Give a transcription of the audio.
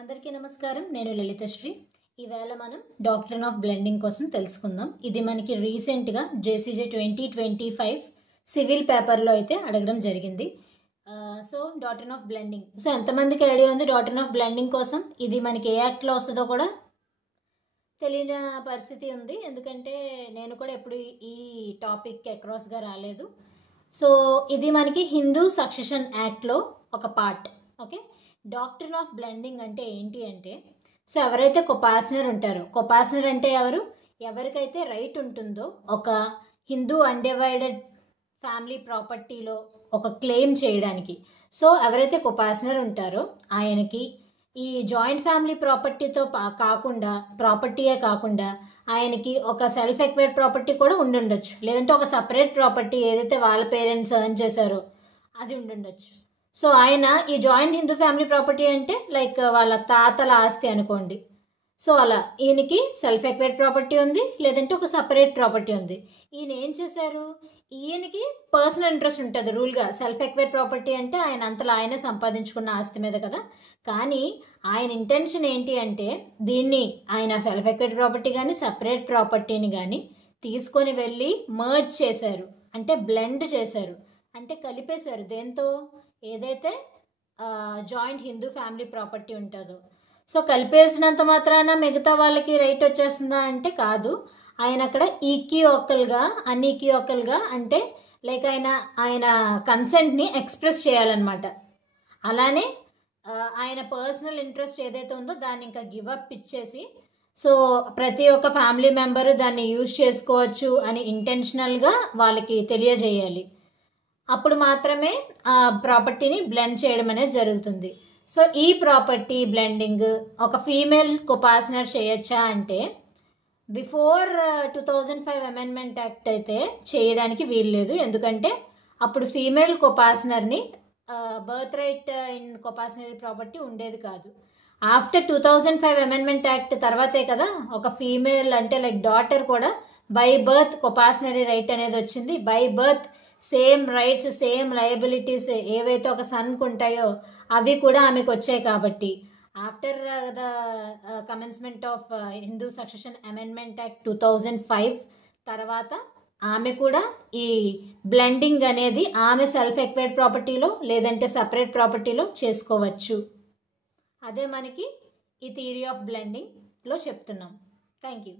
అందరికీ నమస్కారం. నేను లలితశ్రీ. ఈవేళ మనం డాక్ట్రిన్ ఆఫ్ బ్లెండింగ్ కోసం తెలుసుకుందాం. ఇది మనకి రీసెంట్గా జేసీజే 2025 సివిల్ పేపర్లో అయితే అడగడం జరిగింది. So doctrine of blending, so ఎంతమందికి ఐడియా ఉంది డాక్ట్రిన్ ఆఫ్ బ్లెండింగ్ కోసం? ఇది మనకి ఏ యాక్ట్లో వస్తుందో కూడా తెలియని పరిస్థితి ఉంది, ఎందుకంటే నేను కూడా ఎప్పుడు ఈ టాపిక్ అక్రాస్గా రాలేదు. సో ఇది మనకి హిందూ సక్సెషన్ యాక్ట్లో ఒక part. Okay, doctrine of blending అంటే ఏంటి అంటే, సో ఎవరైతే కొపాసనర్ ఉంటారో, కొపాసనర్ అంటే ఎవరికైతే రైట్ ఉంటుందో ఒక హిందూ అన్డివైడెడ్ ఫ్యామిలీ ప్రాపర్టీలో ఒక క్లెయిమ్ చేయడానికి, సో ఎవరైతే కొపాసనర్ ఉంటారో ఆయనకి ఈ జాయింట్ ఫ్యామిలీ ప్రాపర్టీతో ప్రాపర్టీయే కాకుండా ఆయనకి ఒక సెల్ఫ్ ఎక్వైర్డ్ ప్రాపర్టీ కూడా ఉండుండొచ్చు, లేదంటే ఒక సపరేట్ ప్రాపర్టీ ఏదైతే వాళ్ళ పేరెంట్స్ ఎర్న్ చేశారో అది ఉండుండొచ్చు. సో ఆయన ఈ జాయింట్ హిందూ ఫ్యామిలీ ప్రాపర్టీ అంటే లైక్ వాళ్ళ తాతల ఆస్తి అనుకోండి. సో అలా ఈయనకి సెల్ఫ్ ఎక్వైర్డ్ ప్రాపర్టీ ఉంది, లేదంటే ఒక సపరేట్ ప్రాపర్టీ ఉంది. ఈయన ఏం చేశారు, ఈయనకి పర్సనల్ ఇంట్రెస్ట్ ఉంటుంది రూల్గా. సెల్ఫ్ ఎక్వైర్డ్ ప్రాపర్టీ అంటే ఆయన అంతలా ఆయనే సంపాదించుకున్న ఆస్తి మీద కదా. కానీ ఆయన ఇంటెన్షన్ ఏంటి అంటే, దీన్ని ఆయన సెల్ఫ్ ఎక్వైర్డ్ ప్రాపర్టీ కానీ సపరేట్ ప్రాపర్టీని కానీ తీసుకొని వెళ్ళి మర్జ్ చేశారు, అంటే బ్లెండ్ చేశారు, అంటే కలిపేశారు. దేంతో? ఏదైతే జాయింట్ హిందూ ఫ్యామిలీ ప్రాపర్టీ ఉంటుందో. సో కలిపేసినంత మాత్రాన మిగతా వాళ్ళకి రైట్ వచ్చేస్తుందా అంటే కాదు. ఆయన అక్కడ ఈక్వియోకల్గా అన్ఈక్వియోకల్గా, అంటే లైక్ ఆయన కన్సెంట్ని ఎక్స్ప్రెస్ చేయాలన్నమాట. అలానే ఆయన పర్సనల్ ఇంట్రెస్ట్ ఏదైతే ఉందో దాన్ని ఇంకా గివప్ ఇచ్చేసి, సో ప్రతి ఒక్క ఫ్యామిలీ మెంబరు దాన్ని యూజ్ చేసుకోవచ్చు అని ఇంటెన్షనల్గా వాళ్ళకి తెలియజేయాలి. అప్పుడు మాత్రమే ఆ ప్రాపర్టీని బ్లెండ్ చేయడం అనేది జరుగుతుంది. సో ఈ ప్రాపర్టీ బ్లెండింగ్ ఒక ఫీమేల్ కొపాసనర్ చేయొచ్చా అంటే, బిఫోర్ 2005 అమెండ్మెంట్ యాక్ట్ అయితే చేయడానికి వీల్లేదు, ఎందుకంటే అప్పుడు ఫీమేల్ కొపాసనర్ని birth right in coparcenary property ఉండేది కాదు. ఆఫ్టర్ 2005 అమెండ్మెంట్ యాక్ట్ తర్వాతే కదా ఒక ఫీమేల్ అంటే లైక్ డాటర్ కూడా బై బర్త్ కొపాసనరీ రైట్ అనేది వచ్చింది. By birth same rights same liabilities ఏవైతే ఒక సన్కు ఉంటాయో అవి కూడా ఆమెకు వచ్చాయి. కాబట్టి after the commencement of Hindu succession amendment act 2005 తర్వాత ఆమె కూడా ఈ బ్లెండింగ్ అనేది ఆమె సెల్ఫ్ ఎక్వైర్డ్ ప్రాపర్టీలో లేదంటే సపరేట్ ప్రాపర్టీలో చేసుకోవచ్చు. అదే మనకి ఈ థియరీ ఆఫ్ బ్లెండింగ్లో చెప్తున్నాం. Thank you.